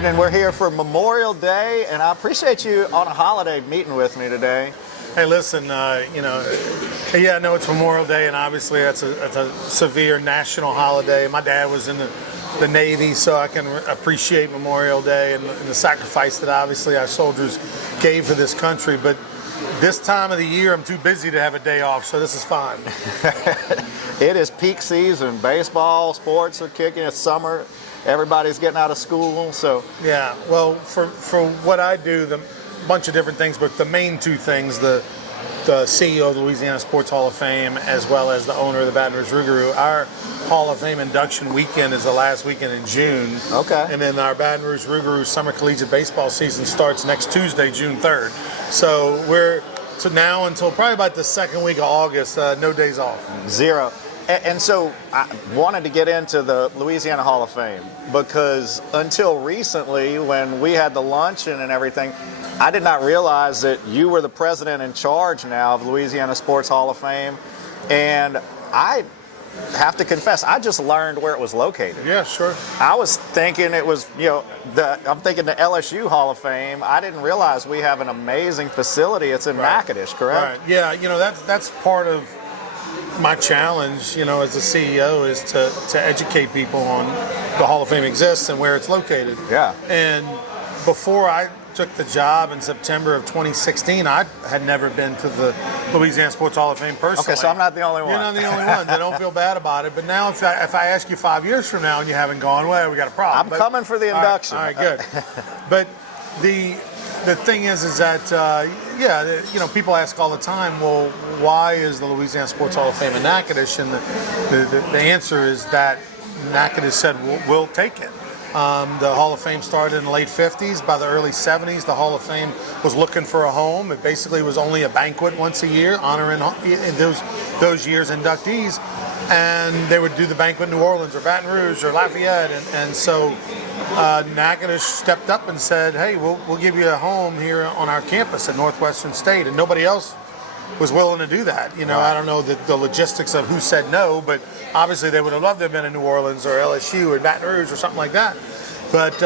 evening. We're here for Memorial Day, and I appreciate you on a holiday meeting with me today. Hey, listen, it's Memorial Day, and obviously that's a severe national holiday. My dad was in the Navy, so I can appreciate Memorial Day and the sacrifice that obviously our soldiers gave for this country. But this time of the year, I'm too busy to have a day off, so this is fine. It is peak season. Baseball, sports are kicking. It's summer. Everybody's getting out of school, so. Yeah, well, for what I do, the bunch of different things, but the main two things, the CEO of the Louisiana Sports Hall of Fame, as well as the owner of the Baton Rouge Rougarou. Our Hall of Fame induction weekend is the last weekend in June. Okay. And then our Baton Rouge Rougarou summer collegiate baseball season starts next Tuesday, June 3rd. So we're now until probably about the second week of August, no days off. Zero. And so I wanted to get into the Louisiana Hall of Fame because until recently, when we had the luncheon and everything, I did not realize that you were the president in charge now of Louisiana Sports Hall of Fame. And I have to confess, I just learned where it was located. Yeah, sure. I was thinking it was, I'm thinking the LSU Hall of Fame. I didn't realize we have an amazing facility. It's in Natchitoches, correct? Right. Yeah, that's part of my challenge, as the CEO, is to educate people on the Hall of Fame exists and where it's located. Yeah. And before I took the job in September of 2016, I had never been to the Louisiana Sports Hall of Fame personally. Okay, so I'm not the only one. You're not the only one. I don't feel bad about it. But now if I ask you 5 years from now and you haven't gone, well, we got a problem. I'm coming for the induction. All right, good. But the thing is that, people ask all the time, well, why is the Louisiana Sports Hall of Fame in Natchitoches? And the answer is that Natchitoches said, we'll take it. The Hall of Fame started in the late 50s. By the early 70s, the Hall of Fame was looking for a home. It basically was only a banquet once a year, honoring in those years inductees. And they would do the banquet in New Orleans or Baton Rouge or Lafayette. And so Natchitoches stepped up and said, hey, we'll give you a home here on our campus at Northwestern State. And nobody else was willing to do that. I don't know the logistics of who said no, but obviously they would have loved to have been in New Orleans or LSU or Baton Rouge or something like that. But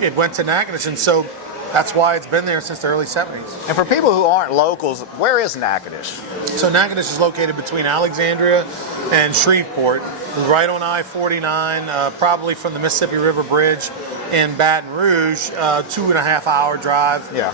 it went to Natchitoches, and so that's why it's been there since the early 70s. And for people who aren't locals, where is Natchitoches? So Natchitoches is located between Alexandria and Shreveport, right on I-49, probably from the Mississippi River Bridge in Baton Rouge, 2.5 hour drive. Yeah.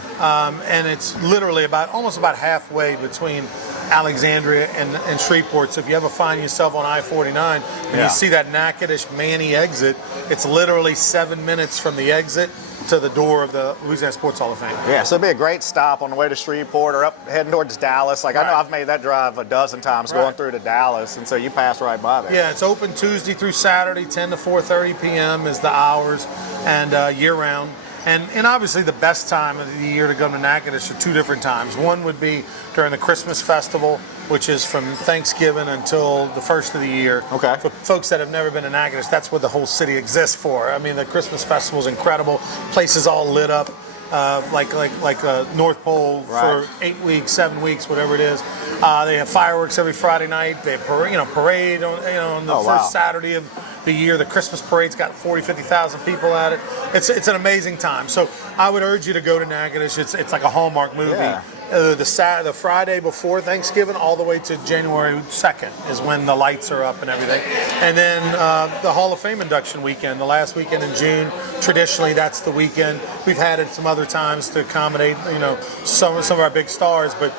And it's literally almost about halfway between Alexandria and Shreveport. So if you ever find yourself on I-49 and you see that Natchitoches Manny exit, it's literally 7 minutes from the exit to the door of the Louisiana Sports Hall of Fame. Yeah, so it'd be a great stop on the way to Shreveport or up heading towards Dallas. I know I've made that drive a dozen times going through to Dallas, and so you pass right by there. Yeah, it's open Tuesday through Saturday, 10 to 4:30 p.m. is the hours, and year-round. And obviously the best time of the year to go to Natchitoches are two different times. One would be during the Christmas festival, which is from Thanksgiving until the first of the year. Okay. For folks that have never been to Natchitoches, that's what the whole city exists for. I mean, the Christmas festival is incredible. Place is all lit up like North Pole for 8 weeks, 7 weeks, whatever it is. They have fireworks every Friday night. They have parade on the first Saturday of the year. The Christmas parade's got 50,000 people at it. It's an amazing time. So I would urge you to go to Natchitoches. It's like a Hallmark movie. Yeah. The Friday before Thanksgiving all the way to January 2nd is when the lights are up and everything. And then the Hall of Fame induction weekend, the last weekend in June. Traditionally, that's the weekend. We've had it some other times to accommodate, some of our big stars, but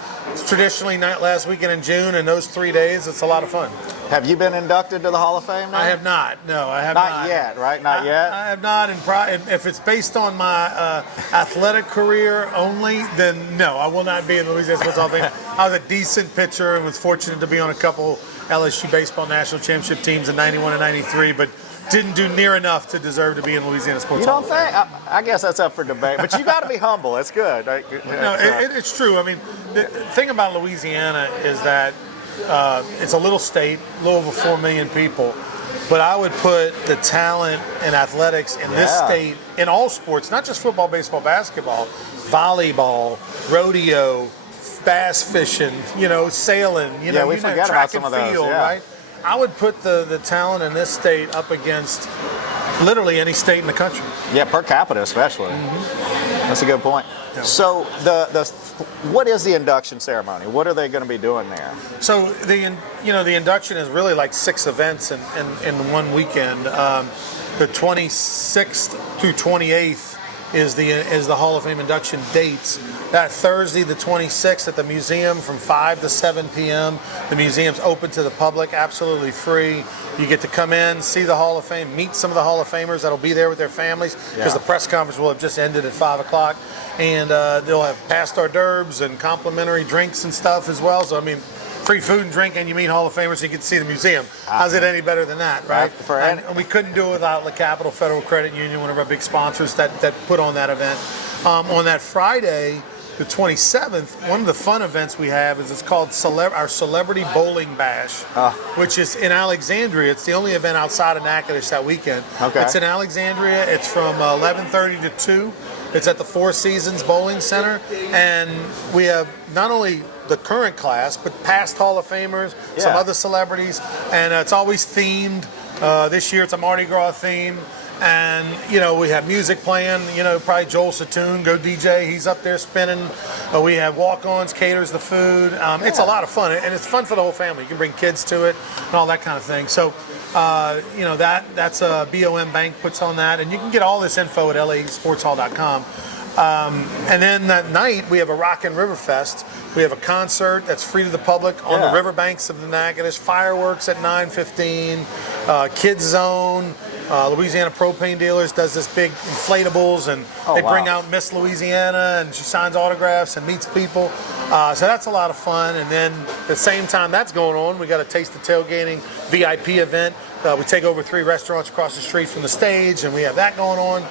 traditionally last weekend in June, and those 3 days, it's a lot of fun. Have you been inducted to the Hall of Fame now? I have not. No, I have not. Not yet, right? Not yet? I have not. And if it's based on my athletic career only, then no, I will not be in the Louisiana Sports Hall of Fame. I was a decent pitcher and was fortunate to be on a couple LSU baseball national championship teams in 91 and 93, but didn't do near enough to deserve to be in Louisiana Sports Hall of Fame. You don't think? I guess that's up for debate, but you got to be humble. It's good. No, it's true. I mean, the thing about Louisiana is that it's a little state, a little over 4 million people, but I would put the talent and athletics in this state in all sports, not just football, baseball, basketball, volleyball, rodeo, bass fishing, sailing, we forget track about some and of those, field, right? I would put the talent in this state up against literally any state in the country. Yeah, per capita especially. That's a good point. Yeah. So what is the induction ceremony? What are they going to be doing there? So the induction is really like 6 events in one weekend. The 26th through 28th is the Hall of Fame induction dates. That Thursday, the 26th, at the museum from 5 to 7 p.m. The museum's open to the public, absolutely free. You get to come in, see the Hall of Fame, meet some of the Hall of Famers that'll be there with their families, because the press conference will have just ended at 5 o'clock. And they'll have past hors d'oeuvres and complimentary drinks and stuff as well. So, I mean, free food and drink, and you meet Hall of Famers, so you get to see the museum. How's it any better than that, right? And we couldn't do it without the Capital Federal Credit Union, one of our big sponsors that put on that event. On that Friday, the 27th, one of the fun events we have is it's called our Celebrity Bowling Bash, which is in Alexandria. It's the only event outside of Natchitoches that weekend. Okay. It's in Alexandria. It's from 11:30 to 2. It's at the Four Seasons Bowling Center, and we have not only the current class, but past Hall of Famers, some other celebrities, and it's always themed. This year it's a Mardi Gras theme, and we have music playing. Probably Joel Satoon, go DJ. He's up there spinning. We have walk-ons, caters the food. It's a lot of fun, and it's fun for the whole family. You can bring kids to it and all that kind of thing. So, that's BOM Bank puts on that, and you can get all this info at lasportshall.com. And then that night we have a Rockin' River Fest. We have a concert that's free to the public on the riverbanks of the Natchitoches. Fireworks at 9:15. Kids Zone. Louisiana Propane Dealers does this big inflatables, and they bring out Miss Louisiana, and she signs autographs and meets people. So that's a lot of fun. And then at the same time that's going on, we got a Taste of Tailgating VIP event. We take over 3 restaurants across the street from the stage, and we have that going on.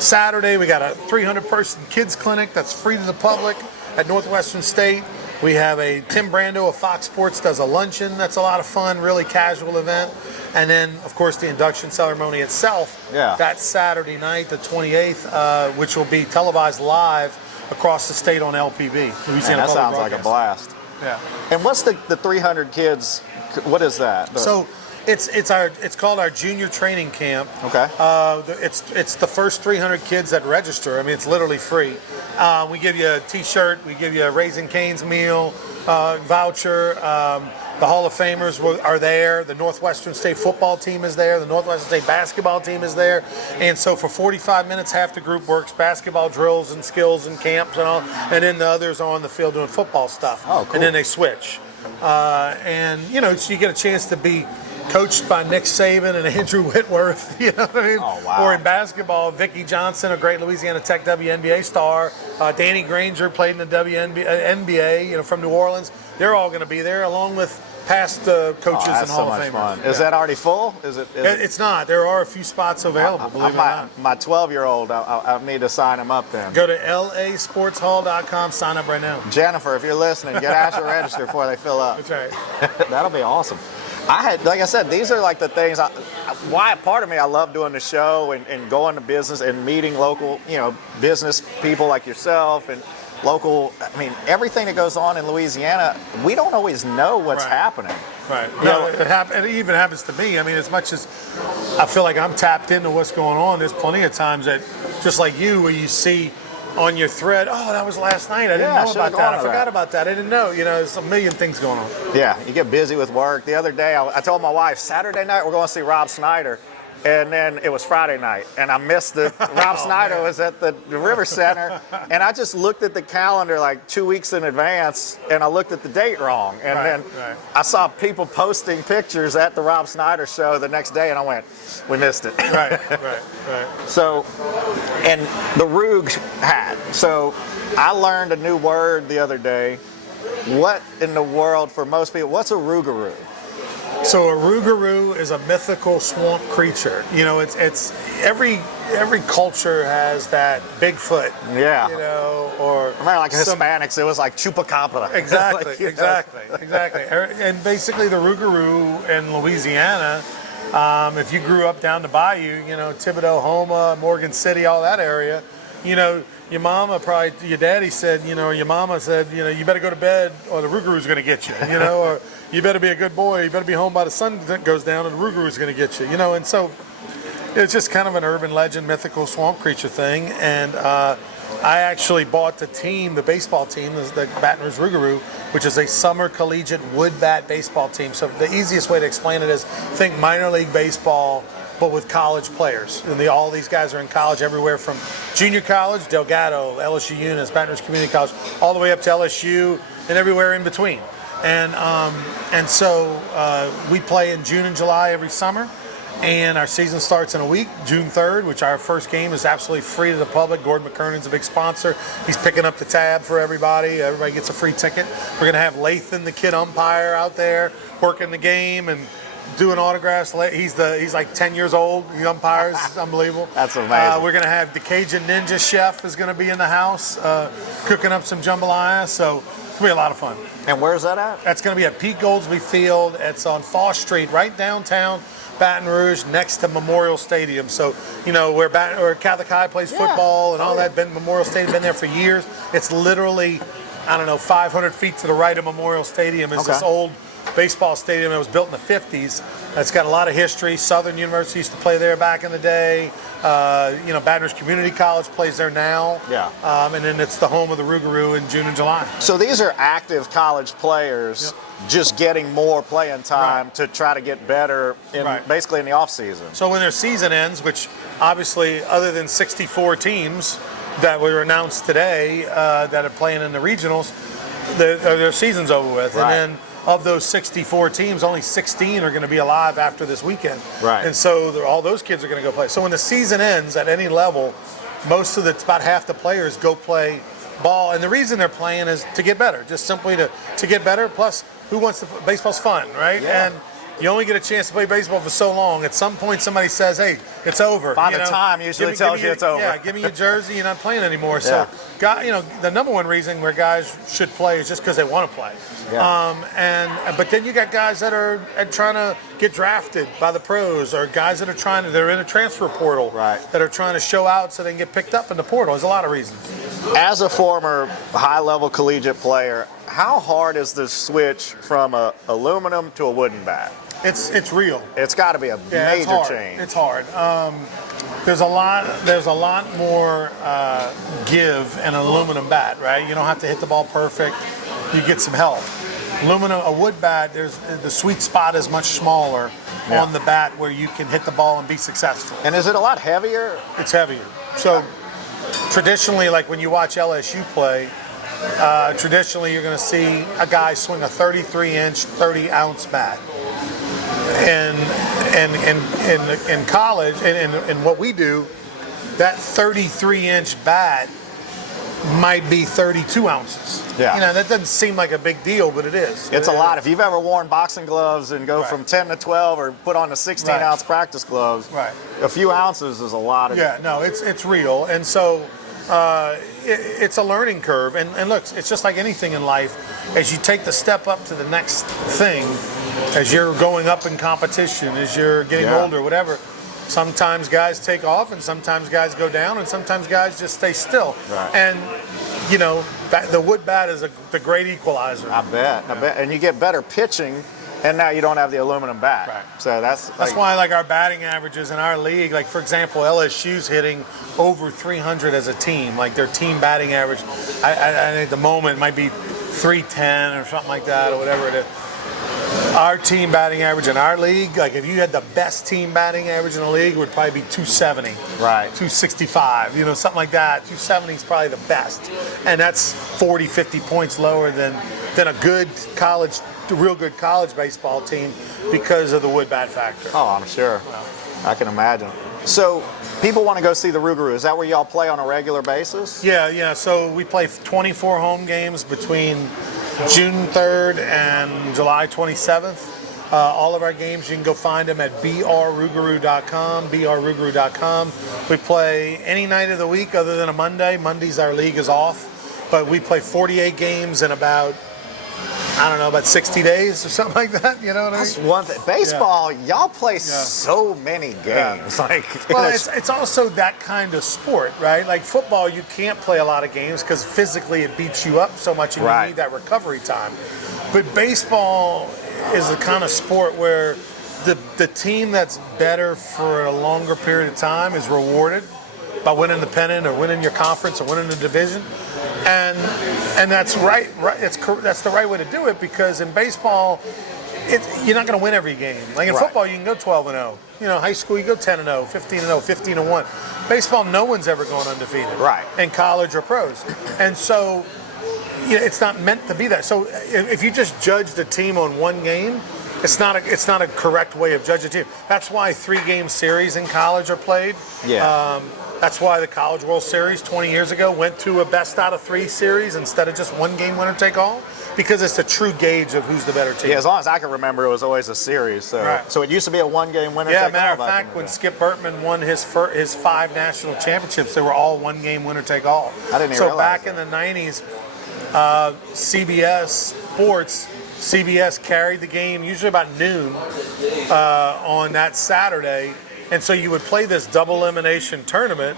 Saturday, we got a 300-person kids clinic that's free to the public at Northwestern State. We have a Tim Brando of Fox Sports does a luncheon. That's a lot of fun, really casual event. And then, of course, the induction ceremony itself. That Saturday night, the 28th, which will be televised live across the state on LPB. Louisiana that sounds like a blast. Yeah. And what's the 300 kids? What is that? So it's called our junior training camp. Okay. It's the first 300 kids that register. I mean, it's literally free. We give you a T-shirt. We give you a Raising Cane's meal voucher. The Hall of Famers are there. The Northwestern State football team is there. The Northwestern State basketball team is there. And so for 45 minutes, half the group works basketball drills and skills and camps and all. And then the others are on the field doing football stuff. Oh, cool. And then they switch. So you get a chance to be coached by Nick Saban and Andrew Whitworth, you know what I mean? Oh, wow. Or in basketball, Vicki Johnson, a great Louisiana Tech WNBA star. Danny Granger played in the NBA, from New Orleans. They're all going to be there, along with past coaches and Hall of Famers. Fun. Is that already full? It's not. There are a few spots available, believe it or not. My 12-year-old, I need to sign him up then. Go to lasportshall.com, sign up right now. Jennifer, if you're listening, get Asher register before they fill up. That's right. That'll be awesome. Like I said, these are like the things. Why part of me I love doing the show and going to business and meeting local, business people like yourself and local. I mean, everything that goes on in Louisiana, we don't always know what's happening. Right. It even happens to me. I mean, as much as I feel like I'm tapped into what's going on, there's plenty of times that, just like you, where you see on your thread, oh, that was last night. I didn't know about that. I forgot about that. I didn't know. There's a million things going on. Yeah, you get busy with work. The other day, I told my wife, Saturday night we're going to see Rob Snyder. And then it was Friday night, and I missed the Rob Snyder was at the River Center, and I just looked at the calendar like 2 weeks in advance, and I looked at the date wrong, and then I saw people posting pictures at the Rob Snyder show the next day, and I went, we missed it. Right. So, and the Roug hat. So I learned a new word the other day. What in the world, for most people, what's a Rougarou? So a Rougarou is a mythical swamp creature. It's every culture has that Bigfoot. Yeah. Or I remember, like Hispanics, it was like chupacabra. Exactly. Exactly. And basically, the Rougarou in Louisiana, if you grew up down the bayou, Thibodaux, Houma, Morgan City, all that area, your mama your daddy said, or your mama said, you better go to bed or the Rougarou's going to get you, or you better be a good boy. You better be home by the sun that goes down and the Rougarou's going to get you, And so It's just kind of an urban legend, mythical swamp creature thing. And I actually bought the team, the baseball team, the Baton Rouge Rougarou, which is a summer collegiate wood bat baseball team. So the easiest way to explain it is think minor league baseball, but with college players. And all these guys are in college everywhere from junior college, Delgado, LSU Eunice, Baton Rouge Community College, all the way up to LSU and everywhere in between. And so we play in June and July every summer. And our season starts in a week, June 3rd, which our first game is absolutely free to the public. Gordon McKernan's a big sponsor. He's picking up the tab for everybody. Everybody gets a free ticket. We're going to have Lathan, the kid umpire, out there working the game and doing autographs. He's like 10 years old. He umpires. It's unbelievable. That's amazing. We're going to have the Cajun Ninja Chef is going to be in the house cooking up some jambalaya. So it's going to be a lot of fun. And where's that at? That's going to be at Pete Goldsby Field. It's on Foss Street, right downtown Baton Rouge, next to Memorial Stadium. So, where Catholic High plays football and all that, Memorial Stadium, been there for years. It's literally, 500 feet to the right of Memorial Stadium. It's this old baseball stadium that was built in the 50s. It's got a lot of history. Southern University used to play there back in the day. Baton Rouge Community College plays there now. Yeah. And then it's the home of the Rougarou in June and July. So these are active college players just getting more playing time to try to get better basically in the off season. So when their season ends, which obviously other than 64 teams that were announced today that are playing in the regionals, their season's over with. Right. And then of those 64 teams, only 16 are going to be alive after this weekend. Right. And so all those kids are going to go play. So when the season ends at any level, about half the players go play ball. And the reason they're playing is to get better, just simply to get better. Plus, baseball's fun, right? Yeah. And you only get a chance to play baseball for so long. At some point, somebody says, "Hey, it's over." Father Time usually tells you it's over. Yeah, give me your jersey. You're not playing anymore. Yeah. So, the number one reason where guys should play is just because they want to play. Yeah. But then you got guys that are trying to get drafted by the pros, or guys that are they're in a transfer portal, that are trying to show out so they can get picked up in the portal. There's a lot of reasons. As a former high-level collegiate player, how hard is the switch from a aluminum to a wooden bat? It's real. It's got to be a major change. It's hard. There's a lot more give in an aluminum bat, right? You don't have to hit the ball perfect. You get some help. A wood bat, the sweet spot is much smaller on the bat where you can hit the ball and be successful. And is it a lot heavier? It's heavier. So traditionally, like when you watch LSU play, traditionally you're going to see a guy swing a 33-inch, 30-ounce bat. And in college, and what we do, that 33-inch bat might be 32 ounces. Yeah. That doesn't seem like a big deal, but it is. It's a lot. If you've ever worn boxing gloves and go from 10 to 12 or put on the 16-ounce practice gloves, a few ounces is a lot. It's real. And so it's a learning curve. And look, it's just like anything in life. As you take the step up to the next thing, as you're going up in competition, as you're getting older, whatever, sometimes guys take off and sometimes guys go down and sometimes guys just stay still. Right. And, the wood bat is the great equalizer. I bet. And you get better pitching, and now you don't have the aluminum bat. Right. So that's why our batting averages in our league, like for example, LSU's hitting over 300 as a team. Like their team batting average, I think at the moment might be 310 or something like that or whatever it is. Our team batting average in our league, like if you had the best team batting average in the league, would probably be 270. Right. 265, something like that. 270 is probably the best. And that's 40, 50 points lower than a real good college baseball team because of the wood bat factor. Oh, I'm sure. I can imagine. So people want to go see the Rougarou. Is that where y'all play on a regular basis? Yeah. So we play 24 home games between June 3rd and July 27th. All of our games, you can go find them at brrougarou.com. We play any night of the week other than a Monday. Mondays our league is off. But we play 48 games in about 60 days or something like that. You know what I mean? That's one thing. Baseball, y'all play so many games. It's also that kind of sport, right? Like football, you can't play a lot of games because physically it beats you up so much and you need that recovery time. But baseball is the kind of sport where the team that's better for a longer period of time is rewarded by winning the pennant or winning your conference or winning the division, and that's right. That's the right way to do it, because in baseball, you're not going to win every game. Like in football, you can go 12-0. High school, you go 10-0, 15-0, 15-1. Baseball, no one's ever going undefeated. Right. In college or pros, and so it's not meant to be that. So if you just judge the team on one game, it's not a correct way of judging a team. That's why 3-game series in college are played. Yeah. That's why the College World Series 20 years ago went to a best out of 3 series instead of just 1-game winner take all, because it's a true gauge of who's the better team. Yeah, as long as I can remember, it was always a series. So it used to be a 1-game winner take all. Yeah, matter of fact, when Skip Bertman won his 5 national championships, they were all 1-game winner take all. I didn't even realize back that. in the 90s, CBS carried the game usually about noon on that Saturday. And so you would play this double elimination tournament,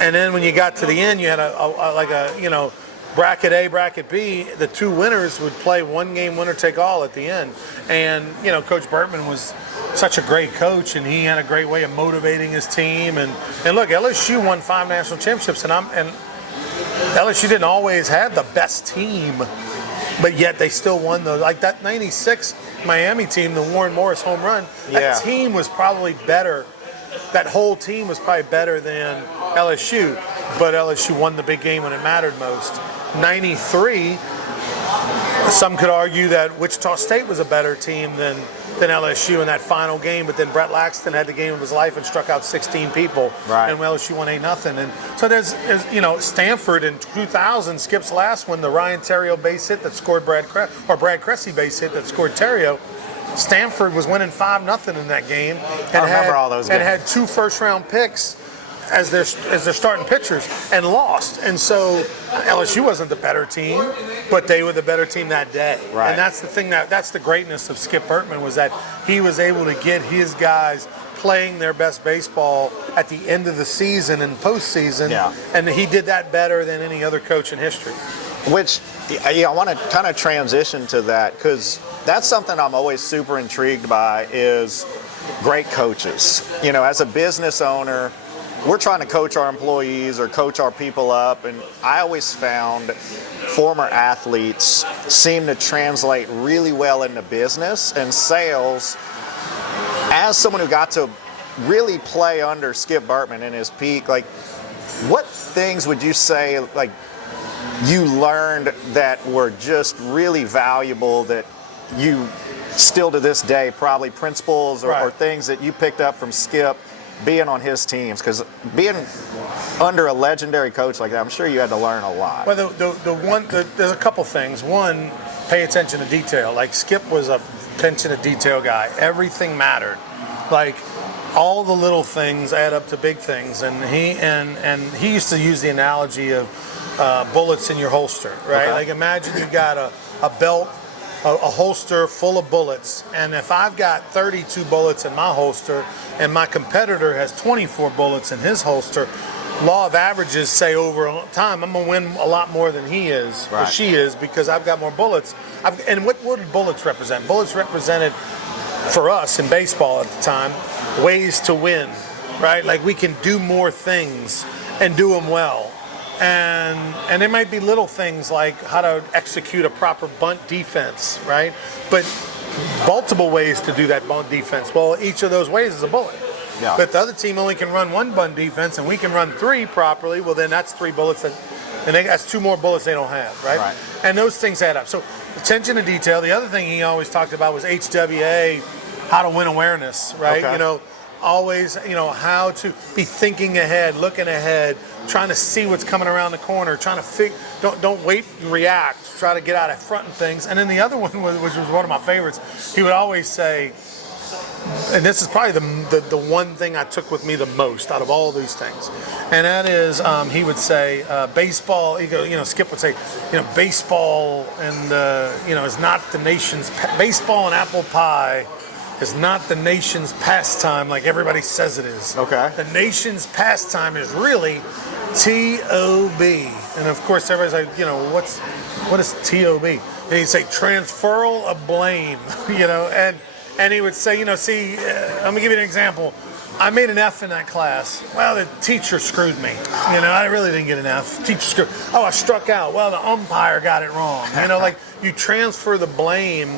and then when you got to the end, you had a bracket A, bracket B. The 2 winners would play 1-game winner take all at the end. And Coach Bertman was such a great coach, and he had a great way of motivating his team. And look, LSU won 5 national championships, and LSU didn't always have the best team, but yet they still won those. Like that '96 Miami team, the Warren Morris home run. That team was probably better. That whole team was probably better than LSU, but LSU won the big game when it mattered most. '93, some could argue that Wichita State was a better team than LSU in that final game, but then Brett Laxton had the game of his life and struck out 16 people, and LSU won 8-0. And so there's Stanford in 2000, Skip's last one, the Ryan Terrio base hit that scored Brad Cressy base hit that scored Terrio. Stanford was winning 5-0 in that game, and I remember all those games. And had 2 first-round picks as their starting pitchers, and lost. And so LSU wasn't the better team, but they were the better team that day. Right. And that's the thing, that's the greatness of Skip Bertman, was that he was able to get his guys playing their best baseball at the end of the season and postseason. And he did that better than any other coach in history. Which, I want to kind of transition to that, because that's something I'm always super intrigued by, is great coaches. As a business owner, we're trying to coach our employees or coach our people up, and I always found former athletes seem to translate really well into business and sales. As someone who got to really play under Skip Bertman in his peak, like, what things would you say, like, you learned that were just really valuable, that you still to this day, probably principles or things that you picked up from Skip being on his teams? Because being under a legendary coach like that, I'm sure you had to learn a lot. Well, there's a couple things. One, pay attention to detail. Like, Skip was a attention to detail guy. Everything mattered. Like, all the little things add up to big things. And he used to use the analogy of bullets in your holster, right? Like, imagine you got a belt, a holster full of bullets, and if I've got 32 bullets in my holster and my competitor has 24 bullets in his holster, law of averages say over time I'm going to win a lot more than he is or she is, because I've got more bullets. And what did bullets represent? Bullets represented, for us in baseball at the time, ways to win, right? Like, we can do more things and do them well. And there might be little things like how to execute a proper bunt defense, right? But multiple ways to do that bunt defense. Well, each of those ways is a bullet. Yeah. But the other team only can run 1 bunt defense, and we can run 3 properly. Well, then that's 3 bullets, that's 2 more bullets they don't have, right? And those things add up. So attention to detail. The other thing he always talked about was HWA, how to win awareness, right? Always, how to be thinking ahead, looking ahead, trying to see what's coming around the corner, trying to don't wait and react, try to get out in front of things. And then the other one, which was one of my favorites, he would always say, and this is probably the one thing I took with me the most out of all these things, and that is, he would say, baseball. Skip would say, baseball and is not the nation's baseball and apple pie is not the nation's pastime like everybody says it is. The nation's pastime is really T.O.B. And of course, everybody's like, what is T.O.B.? And he'd say transferal of blame, and he would say, see, let me give you an example. I made an F in that class. Well, the teacher screwed me. I really didn't get an F. Teacher screwed. Oh, I struck out. Well, the umpire got it wrong. Like you transfer the blame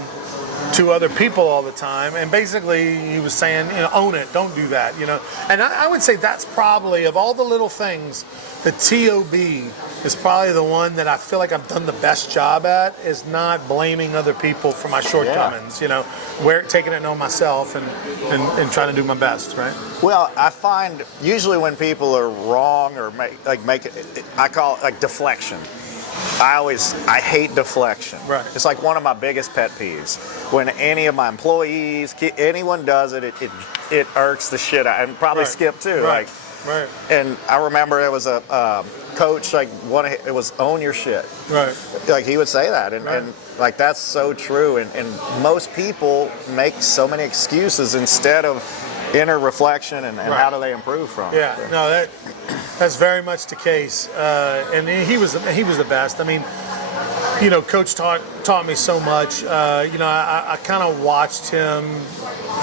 to other people all the time, and basically he was saying, own it, don't do that, And I would say that's probably, of all the little things, the TOB is probably the one that I feel like I've done the best job at, is not blaming other people for my shortcomings, taking it on myself and trying to do my best, right? Well, I find usually when people are wrong or I call it like deflection. I hate deflection. Right. It's like one of my biggest pet peeves. When any of my employees, anyone does it, it irks the shit out, and probably Skip too. Right. Right. And I remember there was a coach, it was own your shit. Right. Like he would say that, and like that's so true. And most people make so many excuses instead of inner reflection and how do they improve from it. Yeah. No, that's very much the case. And he was the best. I mean, Coach taught me so much. I kind of watched him,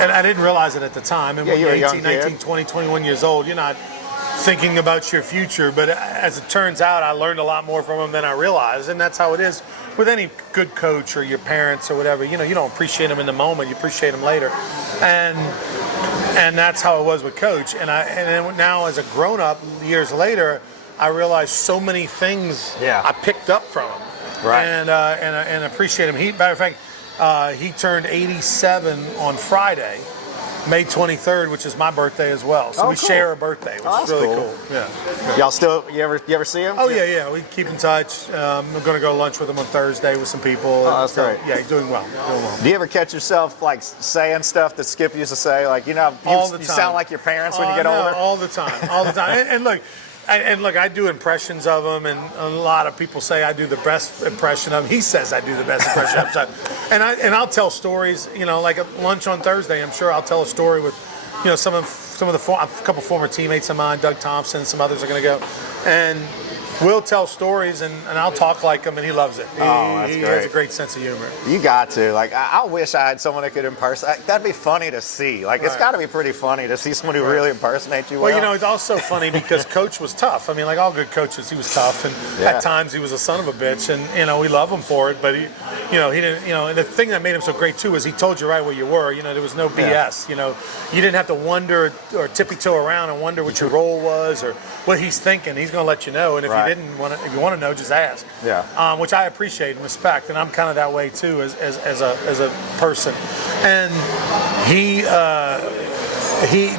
and I didn't realize it at the time. And when you were you're a young 18, 19, kid. 20, 21 years old, you're not thinking about your future. But as it turns out, I learned a lot more from him than I realized. And that's how it is with any good coach or your parents or whatever. You don't appreciate them in the moment. You appreciate them later. And that's how it was with Coach. And then now as a grown-up, years later, I realized so many things I picked up from him. Right. And appreciate him. Matter of fact, he turned 87 on Friday, May 23rd, which is my birthday as well. So we share a birthday, which is really cool. Yeah. Y'all still, you ever see him? Oh, yeah. We keep in touch. We're going to go to lunch with him on Thursday with some people. Oh, that's great. Yeah, he's doing well. Do you ever catch yourself like saying stuff that Skip used to say? Like, you sound like your parents when you get older? All the time. And look, I do impressions of him, and a lot of people say I do the best impression of him. He says I do the best impression of him. And I'll tell stories, like at lunch on Thursday, I'm sure I'll tell a story with, some of a couple former teammates of mine, Doug Thompson, some others are going to go. And we'll tell stories, and I'll talk like him, and he loves it. He has a great sense of humor. You got to. Like, I wish I had someone that could impersonate. That'd be funny to see. Like, it's got to be pretty funny to see someone who really impersonates you well. Well, it's also funny because Coach was tough. I mean, like all good coaches, he was tough, and at times he was a son of a bitch, and we love him for it. But he didn't. And the thing that made him so great too is he told you right where you were. There was no BS. You didn't have to wonder or tippy-toe around and wonder what your role was or what he's thinking. He's going to let you know, and if you want to know, just ask. Yeah. Which I appreciate and respect, and I'm kind of that way too as a person. And he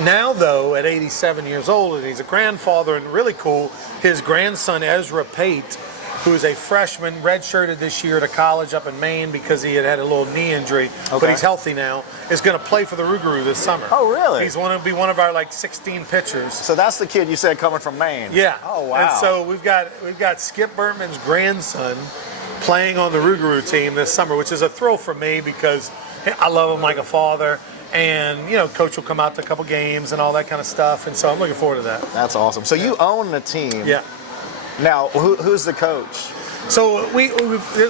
now though at 87 years old, and he's a grandfather, and really cool. His grandson Ezra Pate, who is a freshman, redshirted this year to college up in Maine because he had a little knee injury, but he's healthy now, is going to play for the Rougarou this summer. Oh, really? He's going to be one of our 16 pitchers. So that's the kid you said coming from Maine. Yeah. Oh, wow. And so we've got Skip Bertman's grandson playing on the Rougarou team this summer, which is a thrill for me because I love him like a father. And, Coach will come out to a couple games and all that kind of stuff. And so I'm looking forward to that. That's awesome. So you own the team. Yeah. Now, who's the coach? So we've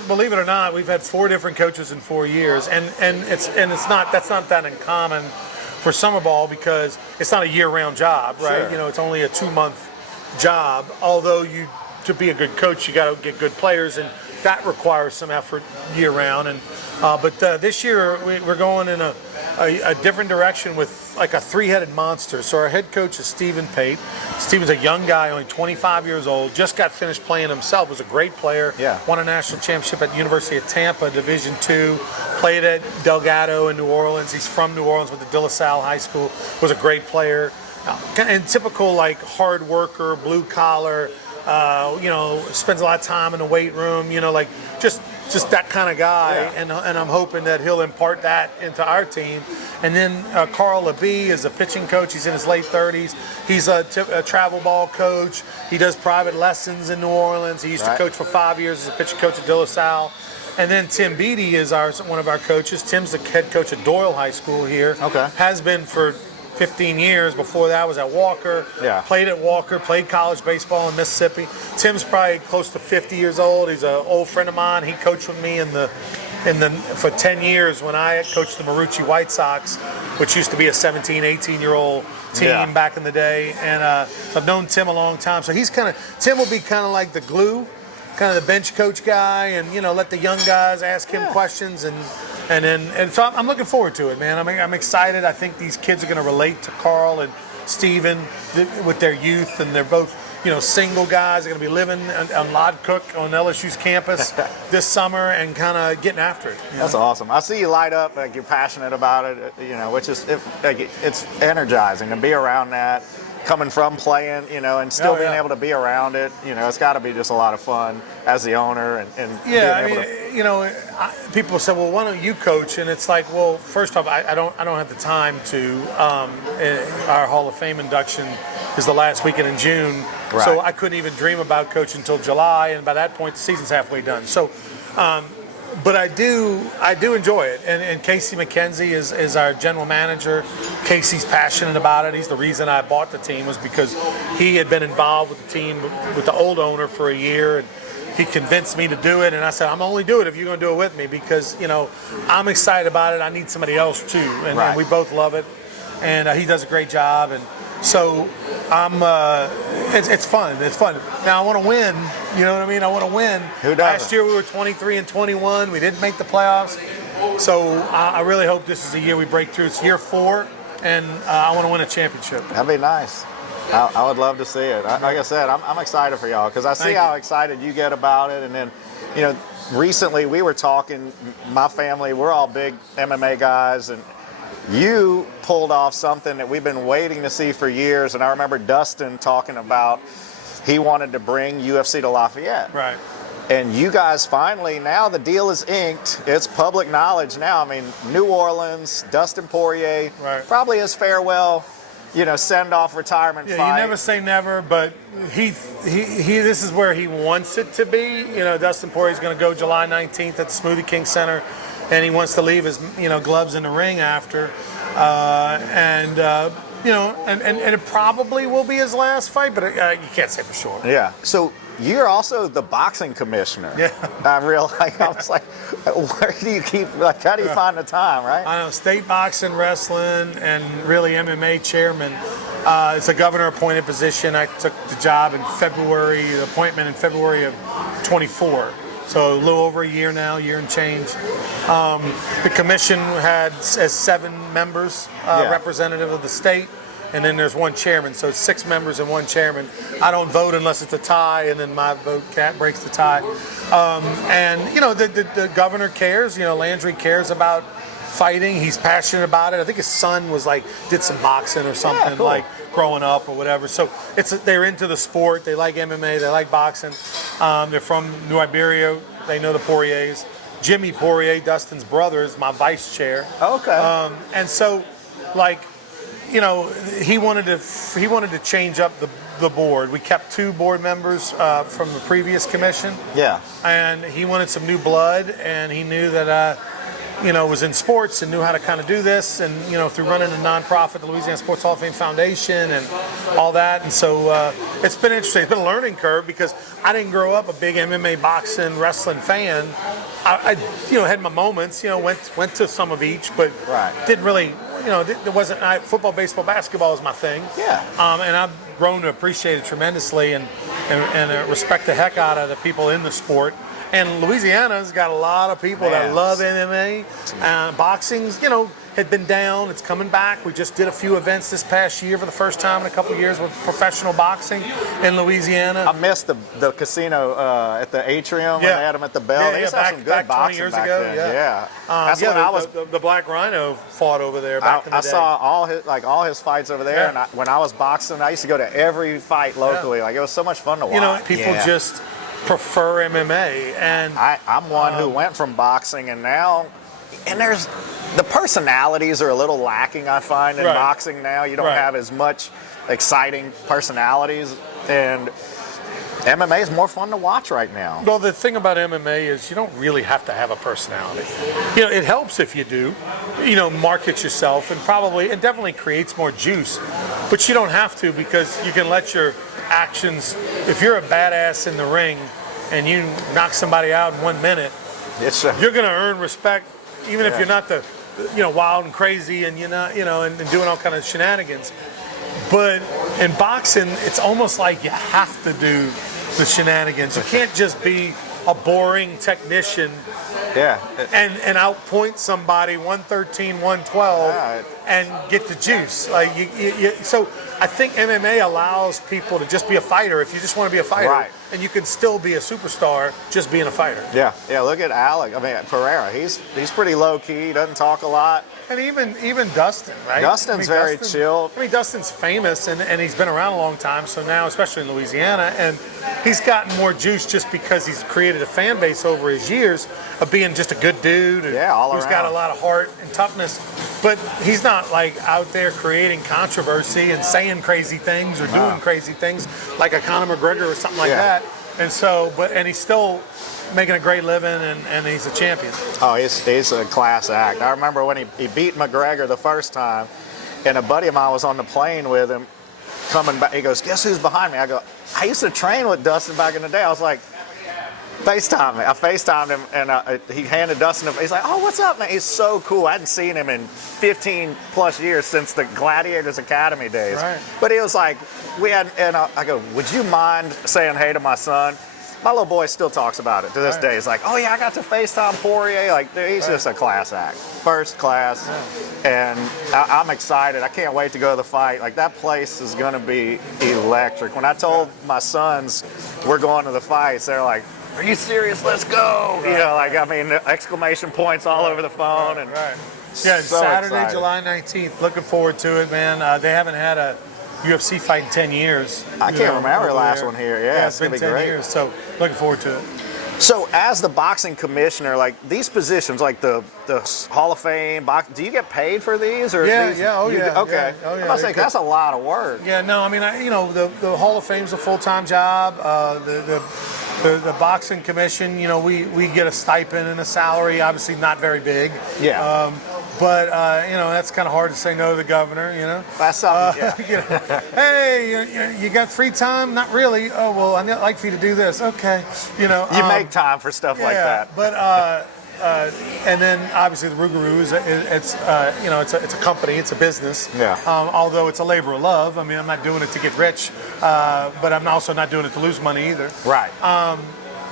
believe it or not, we've had 4 different coaches in 4 years, and that's not that uncommon for summer ball because it's not a year-round job, right? Sure. It's only a 2-month job. Although to be a good coach, you got to get good players, and that requires some effort year-round. And but this year we're going in a different direction with like a 3-headed monster. So our head coach is Stephen Pate. Stephen's a young guy, only 25 years old, just got finished playing himself, was a great player, won a national championship at the University of Tampa, Division II, played at Delgado in New Orleans. He's from New Orleans, went to De La Salle High School, was a great player. And typical hard worker, blue collar, spends a lot of time in the weight room, just that kind of guy, and I'm hoping that he'll impart that into our team. And then Carl LeBee is a pitching coach. He's in his late 30s. He's a travel ball coach. He does private lessons in New Orleans. He used to coach for 5 years as a pitching coach at De La Salle. And then Tim Beattie is one of our coaches. Tim's the head coach at Doyle High School here. Okay. Has been for 15 years. Before that was at Walker. Yeah. Played at Walker, played college baseball in Mississippi. Tim's probably close to 50 years old. He's an old friend of mine. He coached with me in the for 10 years when I coached the Marucci White Sox, which used to be a 17, 18-year-old team back in the day. And so I've known Tim a long time. So Tim will be kind of like the glue, kind of the bench coach guy, and let the young guys ask him questions, and so I'm looking forward to it, man. I'm excited. I think these kids are going to relate to Carl and Steven with their youth, and they're both single guys. They're going to be living on Lod Cook on LSU's campus this summer and kind of getting after it. That's awesome. I see you light up, like you're passionate about it, which is it's energizing to be around that. Coming from playing, and still being able to be around it, it's got to be just a lot of fun as the owner and being able to... people say, well, why don't you coach? And it's like, well, first off, I don't have the time to. Our Hall of Fame induction is the last weekend in June, so I couldn't even dream about coaching until July, and by that point, the season's halfway done. So. But I do enjoy it, and Casey McKenzie is our general manager. Casey's passionate about it. He's the reason I bought the team, was because he had been involved with the team with the old owner for a year, and he convinced me to do it. And I said, I'm only do it if you're going to do it with me, because I'm excited about it. I need somebody else too, and we both love it. And he does a great job, and so it's fun. It's fun. Now I want to win. You know what I mean? I want to win. Who doesn't? Last year we were 23-21. We didn't make the playoffs. So I really hope this is the year we break through. It's year 4, and I want to win a championship. That'd be nice. I would love to see it. Like I said, I'm excited for y'all, because I see how excited you get about it. And then, recently we were talking, my family, we're all big MMA guys, and you pulled off something that we've been waiting to see for years. And I remember Dustin talking about he wanted to bring UFC to Lafayette. Right. And you guys finally, now the deal is inked. It's public knowledge now. I mean, New Orleans, Dustin Poirier, probably his farewell, send-off retirement fight. You never say never, but he this is where he wants it to be. Dustin Poirier's going to go July 19th at the Smoothie King Center, and he wants to leave his gloves in the ring after, and it probably will be his last fight, but you can't say for sure. Yeah. So you're also the boxing commissioner. Yeah. I was like, where do you keep? How do you find the time? Right. I know, state boxing, wrestling, and really MMA chairman. It's a governor-appointed position. I took the job in February, the appointment in February of 24. So a little over a year now, year and change. The commission has 7 members, representative of the state, and then there's 1 chairman. So it's 6 members and 1 chairman. I don't vote unless it's a tie, and then my vote breaks the tie. The governor cares. Landry cares about fighting. He's passionate about it. I think his son did some boxing or something, cool. Growing up or whatever. So they're into the sport. They like MMA. They like boxing. They're from New Iberia. They know the Poiriers. Jimmy Poirier, Dustin's brother, is my vice chair. Okay. And so, he wanted to change up the board. We kept 2 board members from the previous commission. Yeah. And he wanted some new blood, and he knew that was in sports and knew how to kind of do this, and through running a nonprofit, the Louisiana Sports Hall of Fame Foundation, and all that. And so it's been interesting. It's been a learning curve, because I didn't grow up a big MMA, boxing, wrestling fan. I had my moments. Went to some of each, but didn't really. There wasn't football, baseball, basketball is my thing. Yeah. And I've grown to appreciate it tremendously, and respect the heck out of the people in the sport. And Louisiana's got a lot of people that love MMA. Boxing's, had been down. It's coming back. We just did a few events this past year for the first time in a couple of years with professional boxing in Louisiana. I missed the casino at the atrium when they had them at the Bell. They used to have some good boxing 20 years back ago. then. Yeah. That's when I was. The Black Rhino fought over there back in the day. I saw all his fights over there, and when I was boxing, I used to go to every fight locally. It was so much fun to watch. People just prefer MMA, and I'm one who went from boxing, and there's the personalities are a little lacking, I find, in boxing now. You don't have as much exciting personalities, and MMA is more fun to watch right now. Well, the thing about MMA is you don't really have to have a personality. It helps if you do. Market yourself, and it definitely creates more juice. But you don't have to, because you can let your actions, if you're a badass in the ring and you knock somebody out in 1 minute, you're going to earn respect, even if you're not the, wild and crazy and you're not, and doing all kind of shenanigans. But in boxing, it's almost like you have to do the shenanigans. You can't just be a boring technician. Yeah. And outpoint somebody 113, 112 and get the juice. Like so I think MMA allows people to just be a fighter if you just want to be a fighter. Right. And you can still be a superstar just being a fighter. Yeah. Look at Alec. I mean, Pereira. He's pretty low key. He doesn't talk a lot. And even Dustin, right? Dustin's very chill. I mean, Dustin's famous and he's been around a long time. So now, especially in Louisiana, and he's gotten more juice just because he's created a fan base over his years of being just a good dude. And all who's around. got a lot of heart and toughness. But he's not like out there creating controversy and saying crazy things or doing crazy things like a Conor McGregor or something like that. And so, and he's still making a great living, and he's a champion. Oh, he's a class act. I remember when he beat McGregor the first time, and a buddy of mine was on the plane with him coming back. He goes, guess who's behind me? I go, I used to train with Dustin back in the day. I was like, FaceTime me. I FaceTimed him, and he handed Dustin he's like, oh, what's up, man? He's so cool. I hadn't seen him in 15 plus years since the Gladiators Academy days. Right. But he was like, I go, would you mind saying hey to my son? My little boy still talks about it to this day. He's like, oh, yeah, I got to FaceTime Poirier. Like, he's just a class act. First class. And I'm excited. I can't wait to go to the fight. Like, that place is going to be electric. When I told my sons we're going to the fights, they're like, are you serious? Let's go. Exclamation points all over the phone. And Yeah, so Saturday, excited. July 19th. Looking forward to it, man. They haven't had a UFC fight in 10 years. I can't remember the last one here. Yeah, it's been going to 10 be great. years, so looking forward to it. So, as the boxing commissioner, like these positions, like the Hall of Fame, do you get paid for these? Or Oh yeah. Okay. Yeah. Oh, yeah. I'm about to say, that's a lot of work. Yeah, no, I mean, the Hall of Fame's a full-time job. The boxing commission, we get a stipend and a salary, obviously not very big. Yeah. But that's kind of hard to say no to the governor, That's something, Hey, you got free time? Not really. Oh, well, I'd like for you to do this. Okay. You make time for stuff like that. But, and then obviously the Rougarou it's a company, it's a business. Yeah. Although it's a labor of love. I mean, I'm not doing it to get rich, but I'm also not doing it to lose money either. Right.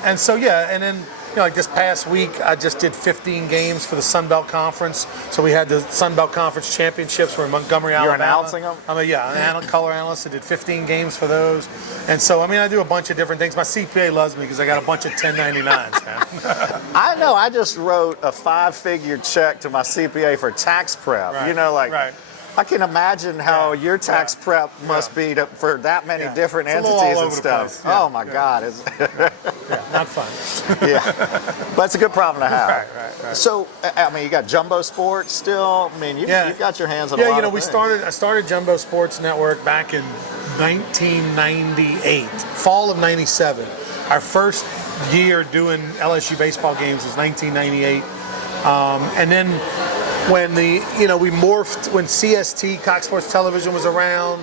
And so, and then, like this past week, I just did 15 games for the Sun Belt Conference. So we had the Sun Belt Conference Championships. We're in Montgomery, Alabama. You're announcing them? I'm a color analyst. I did 15 games for those. And so, I do a bunch of different things. My CPA loves me because I got a bunch of 1099s, man. I know. I just wrote a 5-figure check to my CPA for tax prep. Right. Right. I can imagine how your tax prep must be for that many different entities and stuff. Oh my God. Not fun. But it's a good problem to have. Right. So, you got Jumbo Sports still. You've got your hands on a lot of things. I started Jumbo Sports Network back in 1998, fall of 97. Our first year doing LSU baseball games was 1998. And then when we morphed, when CST, Cox Sports Television, was around,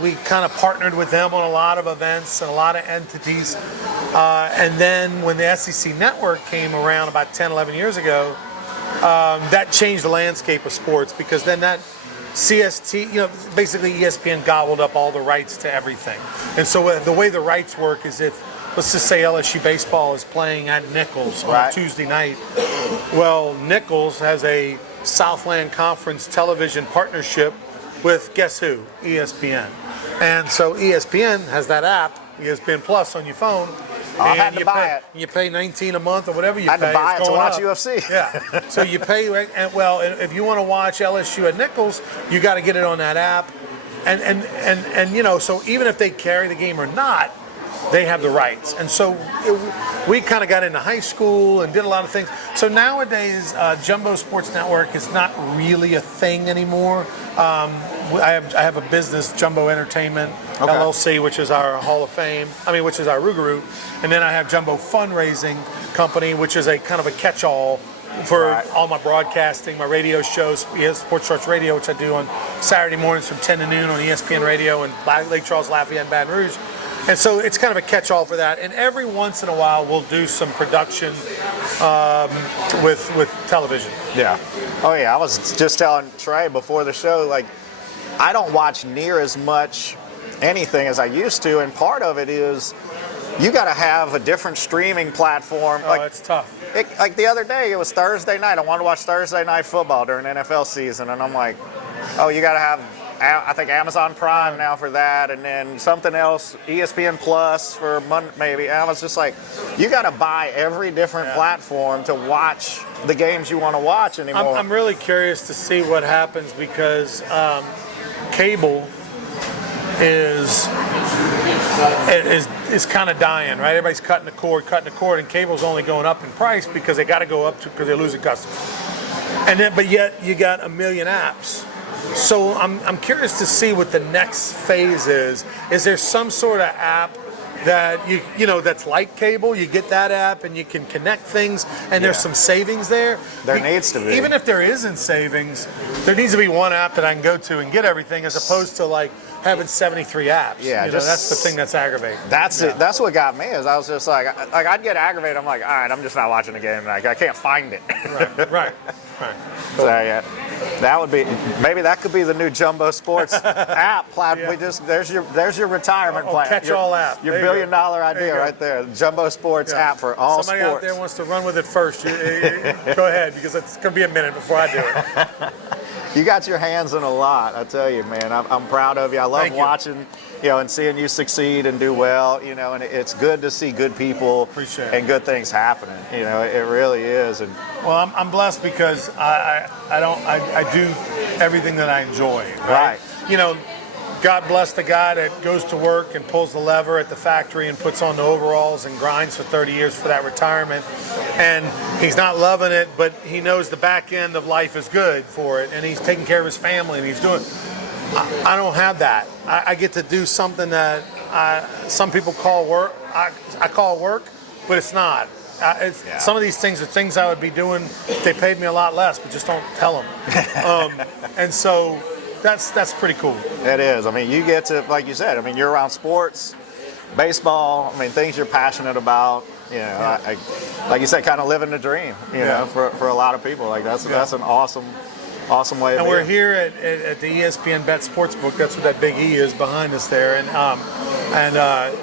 we kind of partnered with them on a lot of events and a lot of entities. And then when the SEC Network came around about 10, 11 years ago, that changed the landscape of sports, because then that CST, basically ESPN gobbled up all the rights to everything. And so the way the rights work is, if, let's just say LSU baseball is playing at Nichols on Tuesday night. Well, Nichols has a Southland Conference television partnership with, guess who? ESPN. And so ESPN has that app, ESPN Plus, on your phone. I had to buy it. You pay $19 a month or whatever you pay. I had to buy it to watch up. UFC. Yeah. So you pay, and if you want to watch LSU at Nichols, you got to get it on that app. And so even if they carry the game or not, they have the rights. And so we kind of got into high school and did a lot of things. So nowadays, Jumbo Sports Network is not really a thing anymore. I have a business, Jumbo Entertainment, LLC, which is our Hall of Fame, which is our Rougarou. And then I have Jumbo Fundraising Company, which is a kind of a catch-all for all my broadcasting, my radio shows, Sports Charts Radio, which I do on Saturday mornings from 10 to noon on ESPN Radio and Lake Charles, Lafayette, and Baton Rouge. And so it's kind of a catch-all for that. And every once in a while, we'll do some production with television. Yeah. Oh yeah. I was just telling Trey before the show, like, I don't watch near as much anything as I used to, and part of it is you got to have a different streaming platform. Oh, it's tough. Like the other day, it was Thursday night. I wanted to watch Thursday night football during NFL season, and I'm like, oh, you got to have, I think, Amazon Prime now for that, and then something else, ESPN Plus for maybe. And I was just like, you got to buy every different platform to watch the games you want to watch anymore. I'm really curious to see what happens because cable is kind of dying, right? Everybody's cutting the cord, and cable's only going up in price because they got to go up because they're losing customers. And then, but yet you got a million apps. So I'm curious to see what the next phase is. Is there some sort of app that you know that's like cable? You get that app and you can connect things, and there's some savings there. There needs to be. Even if there isn't savings, there needs to be one app that I can go to and get everything, as opposed to like having 73 apps. Yeah, that's the thing that's aggravating. That's it. That's what got me. Is I was just like I'd get aggravated. I'm like, all right, I'm just not watching the game. Like I can't find it. Right. So yeah, that would be maybe that could be the new Jumbo Sports app platform. We just there's your retirement plan. Catch-all app. Your $1 billion idea right there. Jumbo Sports app for all Somebody sports. out there wants to run with it first. Go ahead, because it's going to be a minute before I do it. You got your hands in a lot, I tell you, man. I'm proud of you. I love watching, and seeing you succeed and do well, and it's good to see good people and good things happening. It really is. And well, I'm blessed because I do everything that I enjoy. Right. God bless the guy that goes to work and pulls the lever at the factory and puts on the overalls and grinds for 30 years for that retirement. And he's not loving it, but he knows the back end of life is good for it. And he's taking care of his family and he's doing. I don't have that. I get to do something that some people call work. I call work, but it's not. Some of these things are things I would be doing if they paid me a lot less, but just don't tell them. And so that's pretty cool. It is. I mean, you get to, like you said, you're around sports, baseball, things you're passionate about. Like you said, kind of living the dream, for a lot of people. Like that's an awesome way of And being. we're here at the ESPN Bet Sportsbook. That's what that big E is behind us there. And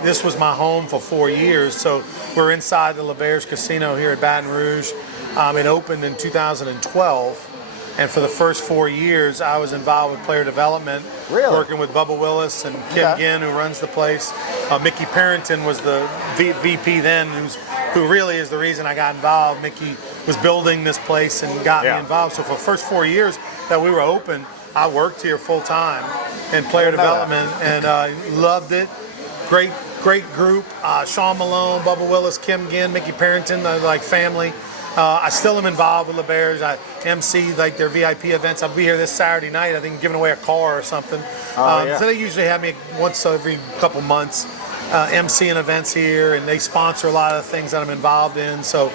this was my home for 4 years. So we're inside the LeBaires Casino here at Baton Rouge. It opened in 2012. And for the first 4 years, I was involved with player development, working with Bubba Willis and Kim Ginn, who runs the place. Mickey Parrington was the VP then, who really is the reason I got involved. Mickey was building this place and got me involved. So for the first 4 years that we were open, I worked here full time in player development and loved it. Great group. Sean Malone, Bubba Willis, Kim Ginn, Mickey Parrington, like family. I still am involved with LeBaires. I MC like their VIP events. I'll be here this Saturday night. I think giving away a car or something. So they usually have me once every couple months MCing events here, and they sponsor a lot of the things that I'm involved in. So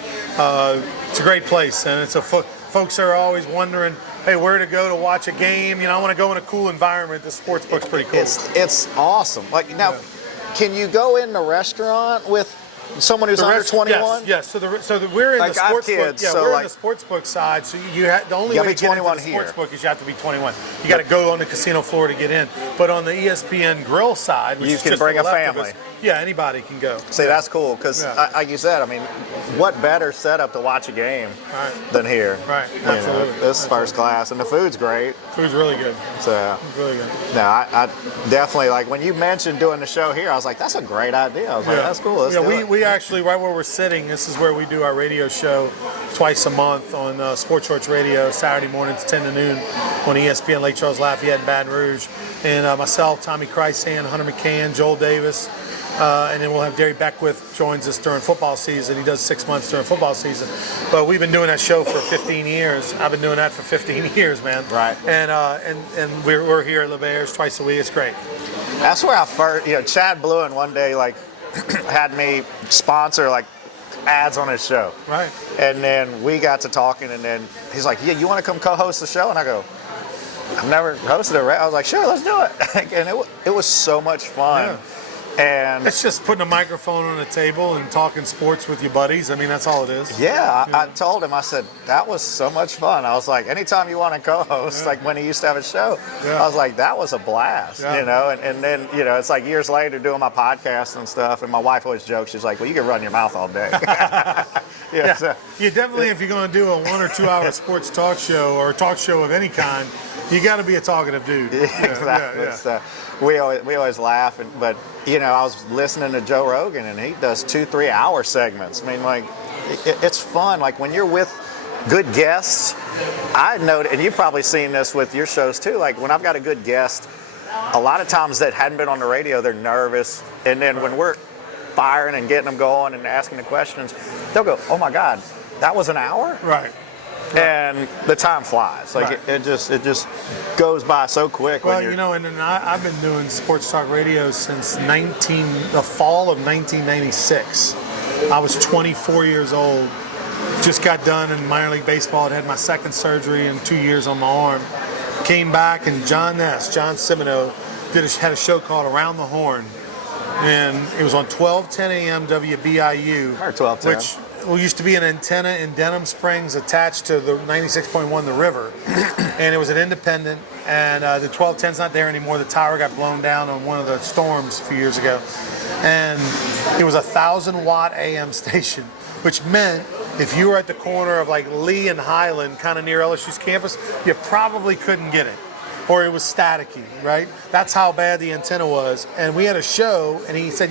it's a great place, and it's folks are always wondering, hey, where to go to watch a game. I want to go in a cool environment. The sportsbook's pretty cool. It's awesome. Like now, can you go in the restaurant with someone who's under 21? Yes. So we're in the sports book. Yeah, we're in the sports book side. So the only way to get into the sports book is you have to be 21. You got to go on the casino floor to get in. But on the ESPN Grill side, which you is can just bring to a the left family. of us, anybody can go. See, that's cool because, like you said, what better setup to watch a game than here? Right. Absolutely. This is first class, and the food's great. Food's really good. So it's really good. No, I definitely like when you mentioned doing the show here. I was like, that's a great idea. I was like, that's cool. Let's do it. We actually right where we're sitting. This is where we do our radio show twice a month on Sports Shorts Radio, Saturday mornings 10 to noon on ESPN Lake Charles Lafayette in Baton Rouge, and myself, Tommy Chrysan, Hunter McCann, Joel Davis. And then we'll have Derry Beckwith joins us during football season. He does 6 months during football season. But we've been doing that show for 15 years. I've been doing that for 15 years, man. Right. And we're here at LeBaires twice a week. It's great. That's where I first, Chad Bluen one day had me sponsor ads on his show. Right. And then we got to talking, and then he's like, you want to come co-host the show? And I go, I've never hosted it, right? I was like, sure, let's do it. And it was so much fun. And It's just putting a microphone on a table and talking sports with your buddies. I mean, that's all it is. yeah, I told him, I said, that was so much fun. I was like, anytime you want to co-host, like when he used to have a show, Yeah. I was like, that was a blast, Yeah. you know? And then, you know, it's like years later doing my podcast and stuff, and my wife always jokes, she's like, well, you can run your mouth all day. Yeah, so- you definitely, if you're going to do a 1 or 2 hour sports talk show or a talk show of any kind, you got to be a talkative dude. Exactly. Yeah. So we always laugh, but you know, I was listening to Joe Rogan, and he does 2-3 hour segments. I mean, like, it's fun. Like when you're with good guests, I know, and you've probably seen this with your shows too. Like when I've got a good guest, a lot of times that hadn't been on the radio, they're nervous, and then when we're firing and getting them going and asking the questions, they'll go, "Oh my God, that was an hour!" Right. And the time flies. Like Right. it just goes by so quick. Well, when you're, you know, and I've been doing sports talk radio since the fall of 1996. I was 24 years old. Just got done in minor league baseball. I'd had my second surgery in 2 years on my arm. Came back, and John Cimino, had a show called Around the Horn, and it was on 12:10 a.m. WBIU, Or 12:10. which used to be an antenna in Denham Springs attached to the 96.1 The River, and it was an independent. And the 1210's not there anymore. The tower got blown down on one of the storms a few years ago, and it was a 1,000-watt AM station, which meant if you were at the corner of like Lee and Highland, kind of near LSU's campus, you probably couldn't get it, or it was staticky, right? That's how bad the antenna was. And we had a show, and he said,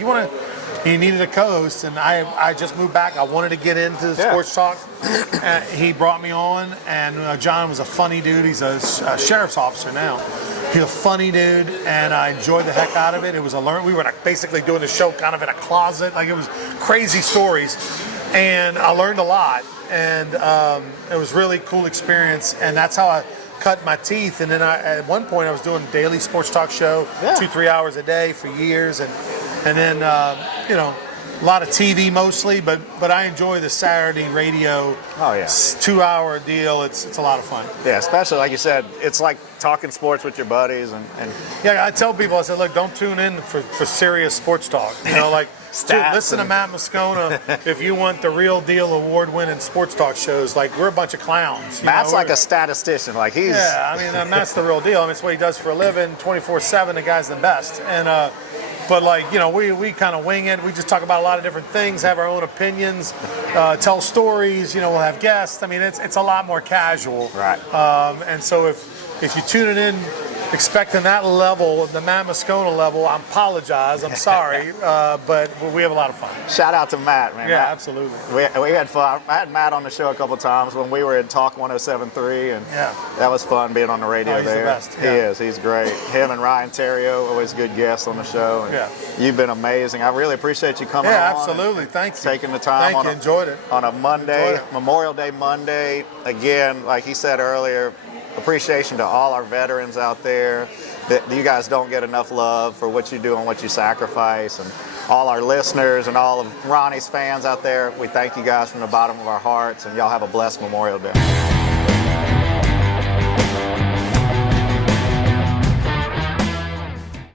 he needed a co-host, and I just moved back. I wanted to get into the sports talk. He brought me on, and John was a funny dude. He's a sheriff's officer now. He's a funny dude, and I enjoyed the heck out of it. It was we were basically doing the show kind of in a closet. Like, it was crazy stories, and I learned a lot, and it was really cool experience, and that's how I cut my teeth. And then at one point I was doing a daily sports talk show, 2-3 hours a day for years, and then you know, a lot of TV mostly, but I enjoy the Saturday radio. Oh yeah, 2 hour deal. It's a lot of fun. yeah. Especially like you said, it's like talking sports with your buddies, and Yeah, I tell people, I said, look, don't tune in for serious sports talk. You know, like Stats listen to and- Matt Moscona if you want the real deal award-winning sports talk shows. Like, we're a bunch of clowns. Matt's like a statistician. Like he's Yeah, I mean, Matt's the real deal. I mean, it's what he does for a living, 24/7. The guy's the best. And but like, you know, we kind of wing it. We just talk about a lot of different things, have our own opinions, tell stories. You know, we'll have guests. I mean, it's a lot more casual. Right. And so if you tune it in expecting that level, the Matt Moscona level, I apologize. I'm sorry, but we have a lot of fun. Shout out to Matt, man. Yeah, Matt, absolutely. we had fun. I had Matt on the show a couple times when we were in Talk 107.3, and Yeah. that was fun being on the radio Oh, he's the there. best, He yeah. is. He's great. Him and Ryan Terrio, always good guests on the show. And Yeah. You've been amazing. I really appreciate you coming Yeah, on. absolutely. Thank you. Taking the time Thank you. Enjoyed it. on a Monday, Enjoyed it. Memorial Day Monday. Again, like he said earlier, appreciation to all our veterans out there. That you guys don't get enough love for what you do and what you sacrifice, and all our listeners and all of Ronnie's fans out there. We thank you guys from the bottom of our hearts, and y'all have a blessed Memorial Day.